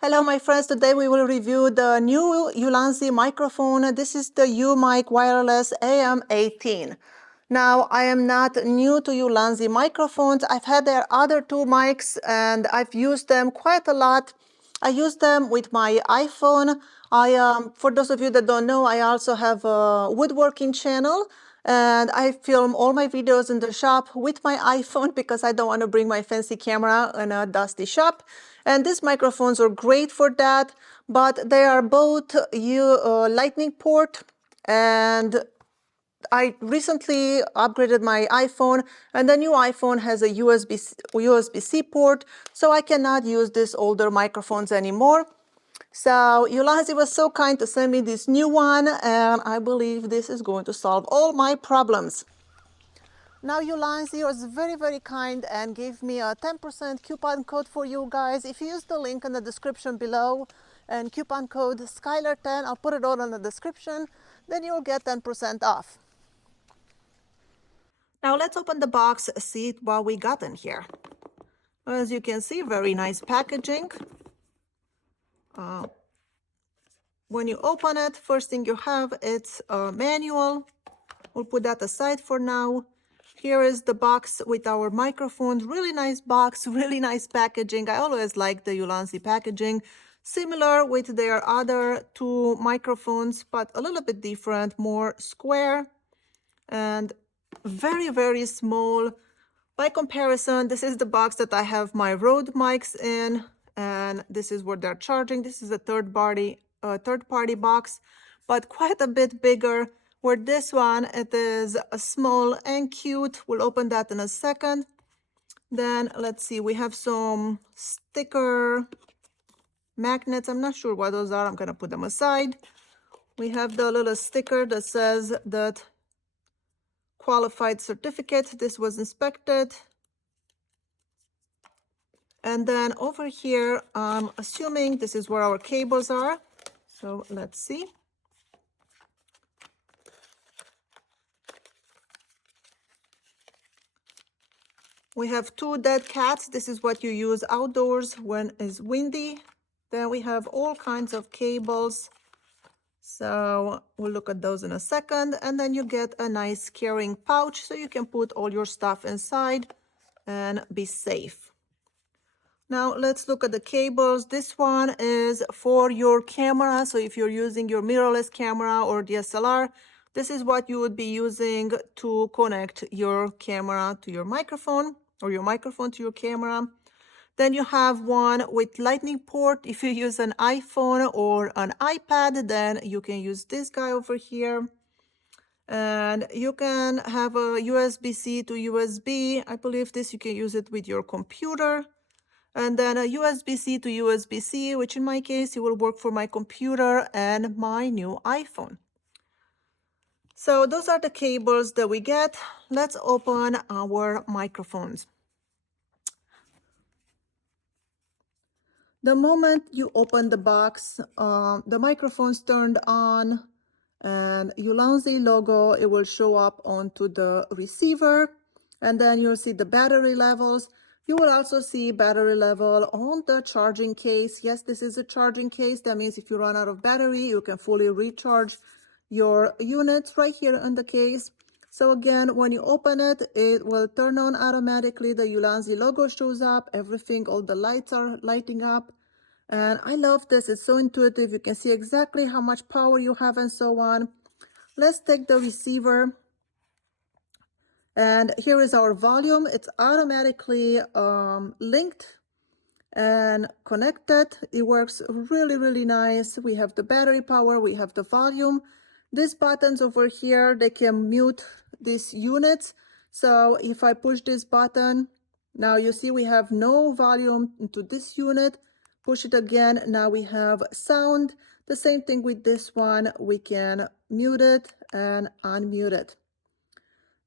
Hello my friends, today we will review the new Ulanzi microphone. This is the U-Mic Wireless AM18. Now, I am not new to Ulanzi microphones. I've had their other two mics and I've used them quite a lot. I use them with my iPhone. For those of you that don't know, I also have a woodworking channel and I film all my videos in the shop with my iPhone because I don't want to bring my fancy camera in a dusty shop. And these microphones are great for that, but they are both lightning port, and I recently upgraded my iPhone, and the new iPhone has a USB-C port, so I cannot use these older microphones anymore. So Ulanzi was so kind to send me this new one, and I believe this is going to solve all my problems. Now Ulanzi was very, very kind and gave me a 10% coupon code for you guys. If you use the link in the description below and coupon code Skyler10, I'll put it all in the description, then you'll get 10% off. Now let's open the box, see what we got in here. As you can see, very nice packaging. When you open it, first thing you have, it's a manual. We'll put that aside for now. Here is the box with our microphones. Really nice box, really nice packaging. I always like the Ulanzi packaging. Similar with their other two microphones, but a little bit different, more square and very, very small. By comparison, this is the box that I have my Rode mics in, and this is where they're charging. This is a third-party box, but quite a bit bigger. Where this one, it is a small and cute. We'll open that in a second. Then let's see, we have some sticker magnets. I'm not sure what those are. I'm gonna put them aside. We have the little sticker that says that qualified certificate. This was inspected. And then over here, I'm assuming this is where our cables are. So let's see. We have two dead cats. This is what you use outdoors when it's windy. Then we have all kinds of cables. So we'll look at those in a second. And then you get a nice carrying pouch so you can put all your stuff inside and be safe. Now let's look at the cables. This one is for your camera. So if you're using your mirrorless camera or DSLR, this is what you would be using to connect your camera to your microphone or your microphone to your camera. Then you have one with lightning port. If you use an iPhone or an iPad, then you can use this guy over here. And you can have a USB-C to USB. I believe this, you can use it with your computer. And then a USB-C to USB-C, which in my case, it will work for my computer and my new iPhone. So those are the cables that we get. Let's open our microphones. The moment you open the box, the microphone's turned on and Ulanzi logo, it will show up onto the receiver, and then you'll see the battery levels. You will also see battery level on the charging case. Yes, this is a charging case. That means if you run out of battery, you can fully recharge your units right here in the case. So again, when you open it, it will turn on automatically. The Ulanzi logo shows up, everything, all the lights are lighting up. And I love this, it's so intuitive. You can see exactly how much power you have and so on. Let's take the receiver. And here is our volume. It's automatically linked and connected. It works really, really nice. We have the battery power, we have the volume. These buttons over here, they can mute these units. So if I push this button, now you see we have no volume into this unit. Push it again, now we have sound. The same thing with this one, we can mute it and unmute it.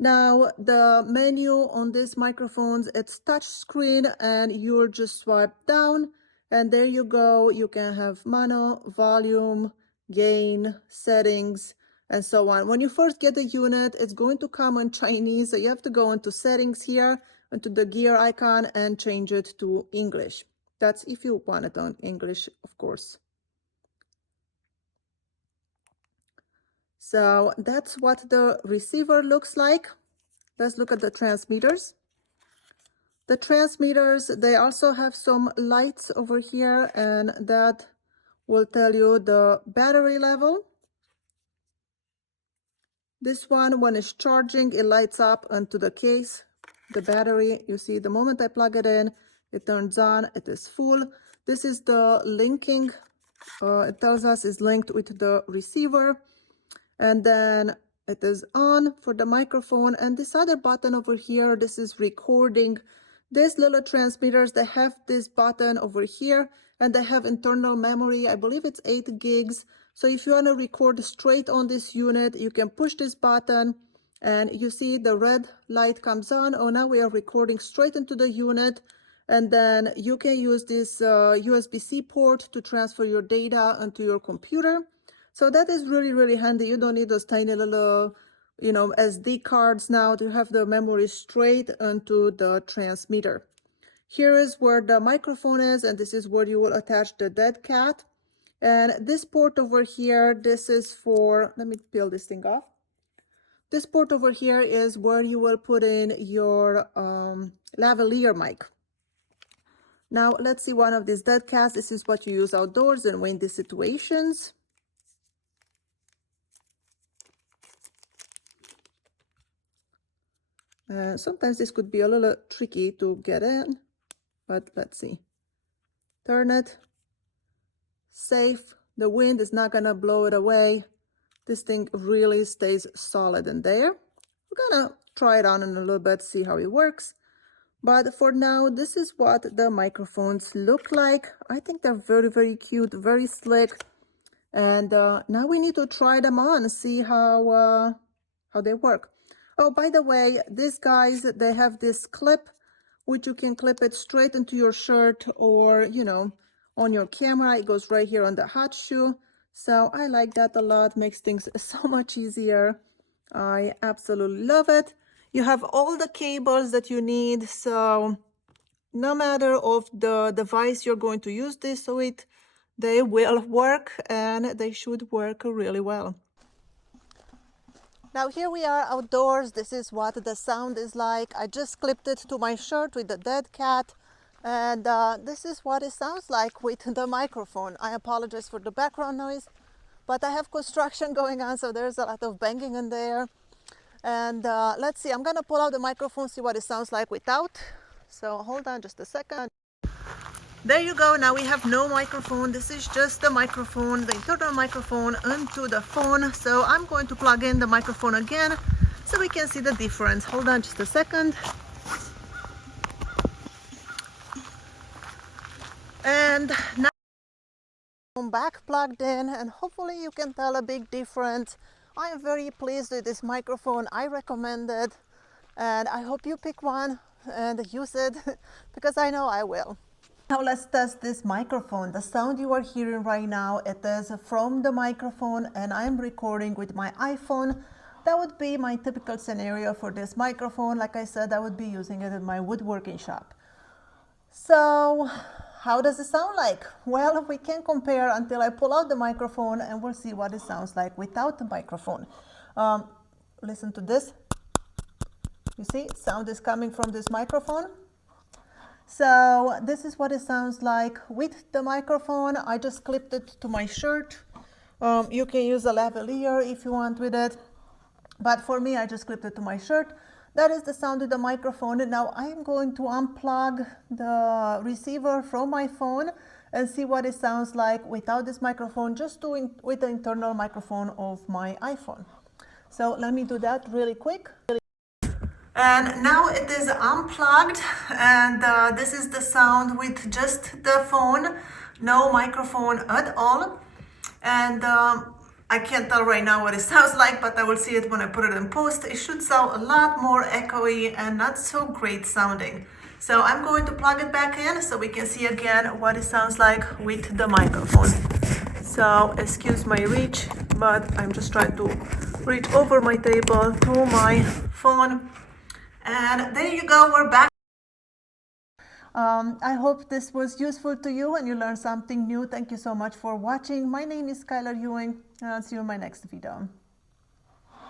Now the menu on these microphones, it's touch screen and you'll just swipe down and there you go. You can have mono, volume, gain, settings, and so on. When you first get the unit, it's going to come in Chinese. So you have to go into settings here, into the gear icon and change it to English. That's if you want it on English, of course. So that's what the receiver looks like. Let's look at the transmitters. The transmitters, they also have some lights over here, and that will tell you the battery level. This one, when it's charging, it lights up onto the case. The battery, you see, the moment I plug it in, it turns on, it is full. This is the linking. It tells us it's linked with the receiver. And then it is on for the microphone. And this other button over here, this is recording. These little transmitters, they have this button over here, and they have internal memory. I believe it's 8 gigs. So if you want to record straight on this unit, you can push this button, and you see the red light comes on. Oh, now we are recording straight into the unit. And then you can use this USB-C port to transfer your data onto your computer. So that is really, really handy. You don't need those tiny little, SD cards now to have the memory straight onto the transmitter. Here is where the microphone is, and this is where you will attach the dead cat. And this port over here, this is for, let me peel this thing off. This port over here is where you will put in your lavalier mic. Now let's see one of these dead cats. This is what you use outdoors in windy situations. Sometimes this could be a little tricky to get in, but let's see. Turn it. Safe. The wind is not gonna blow it away. This thing really stays solid in there. We're gonna try it on in a little bit, see how it works. But for now, this is what the microphones look like. I think they're very, very cute, very slick. And now we need to try them on and see how they work. Oh, by the way, these guys, they have this clip, which you can clip it straight into your shirt or, on your camera. It goes right here on the hot shoe. So I like that a lot, makes things so much easier. I absolutely love it. You have all the cables that you need, so no matter of the device you're going to use this with, they will work, and they should work really well. Now here we are outdoors. This is what the sound is like. I just clipped it to my shirt with the dead cat, and this is what it sounds like with the microphone. I apologize for the background noise, but I have construction going on, so there's a lot of banging in there. And let's see, I'm gonna pull out the microphone, see what it sounds like without. So hold on just a second. There you go. Now we have no microphone. This is just the microphone, the internal microphone into the phone. So I'm going to plug in the microphone again so we can see the difference. Hold on just a second. And now I'm back plugged in, and hopefully you can tell a big difference. I am very pleased with this microphone. I recommend it, and I hope you pick one and use it because I know I will. Now let's test this microphone. The sound you are hearing right now, it is from the microphone, and I'm recording with my iPhone. That would be my typical scenario for this microphone. Like I said, I would be using it in my woodworking shop. So how does it sound like? Well, we can compare until I pull out the microphone, and we'll see what it sounds like without the microphone. Listen to this. You see, sound is coming from this microphone. So this is what it sounds like with the microphone. I just clipped it to my shirt. You can use a lavalier if you want with it, but for me, I just clipped it to my shirt. That is the sound of the microphone. Now I'm going to unplug the receiver from my phone and see what it sounds like without this microphone, just doing with the internal microphone of my iPhone. So let me do that really quick. And now it is unplugged, and this is the sound with just the phone, no microphone at all. And I can't tell right now what it sounds like, but I will see it when I put it in post. It should sound a lot more echoey and not so great sounding. So I'm going to plug it back in so we can see again what it sounds like with the microphone. So excuse my reach, but I'm just trying to reach over my table to my phone. And there you go, we're back. I hope this was useful to you and you learned something new. Thank you so much for watching. My name is Skyler Ewing, and I'll see you in my next video.